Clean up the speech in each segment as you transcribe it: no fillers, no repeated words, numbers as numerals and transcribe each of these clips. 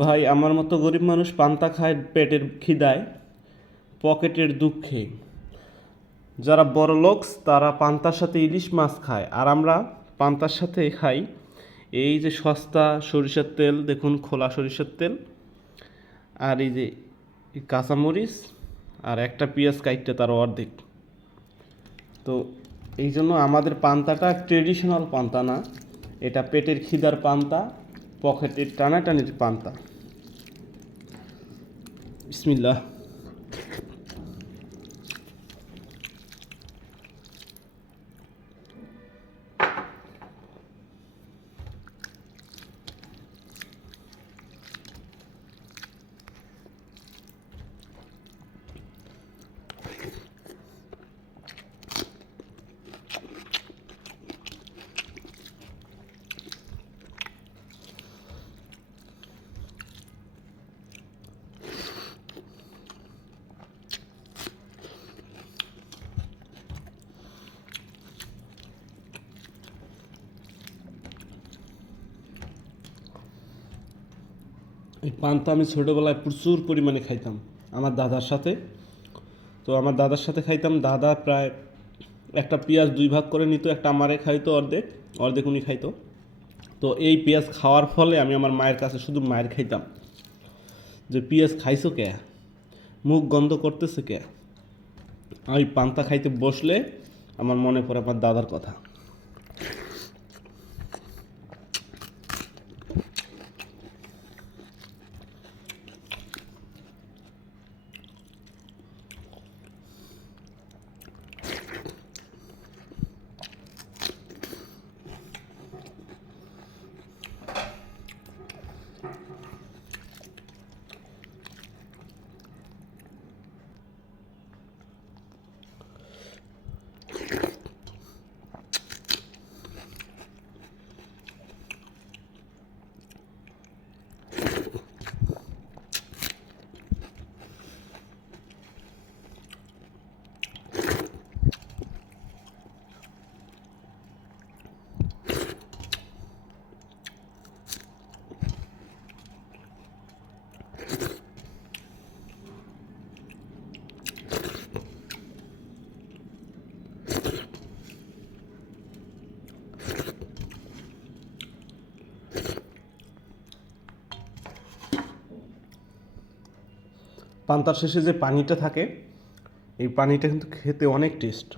ভাই আমার মতো গরিব মানুষ পান্তা খায় পেটের খিদায়, পকেটের দুঃখে। যারা বড় লোকস তারা পান্তার সাথে ইলিশ মাছ খায়, আর আমরা পান্তার সাথে খাই এই যে সস্তা সরিষার তেল, দেখুন খোলা সরিষার তেল, আর এই যে কাঁচামরিচ, আর একটা পেঁয়াজ কাইটটা তার অর্ধেক। তো এই জন্য আমাদের পান্তাটা ট্রেডিশনাল পান্তা না, এটা পেটের খিদার পান্তা, পকেটের টানাটানির পান্তা। বিসমিল্লাহ। এই পান্তা আমি ছোটোবেলায় প্রচুর পরিমাণে খাইতাম আমার দাদার সাথে। তো আমার দাদার সাথে খাইতাম, দাদা প্রায় একটা পেঁয়াজ দুই ভাগ করে নিত, একটা আমারে খাইতো অর্ধেক, অর্ধেক উনি খাইতো। তো এই পেঁয়াজ খাওয়ার ফলে আমি আমার মায়ের কাছে শুধু মায়ের খাইতাম যে পেঁয়াজ খাইছো কে, মুখ গন্ধ করতেছে কে। আমি পান্তা খাইতে বসলে আমার মনে পড়ে আমার দাদার কথা। পান্তার শেষে যে পানিটা থাকে, এই পানিটা কিন্তু খেতে অনেক টেস্ট।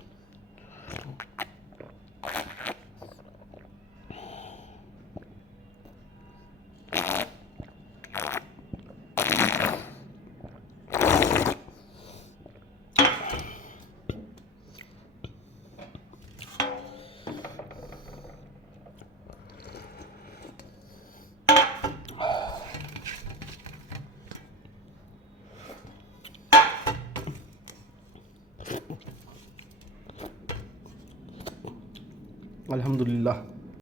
আলহামদুলিল্লাহ।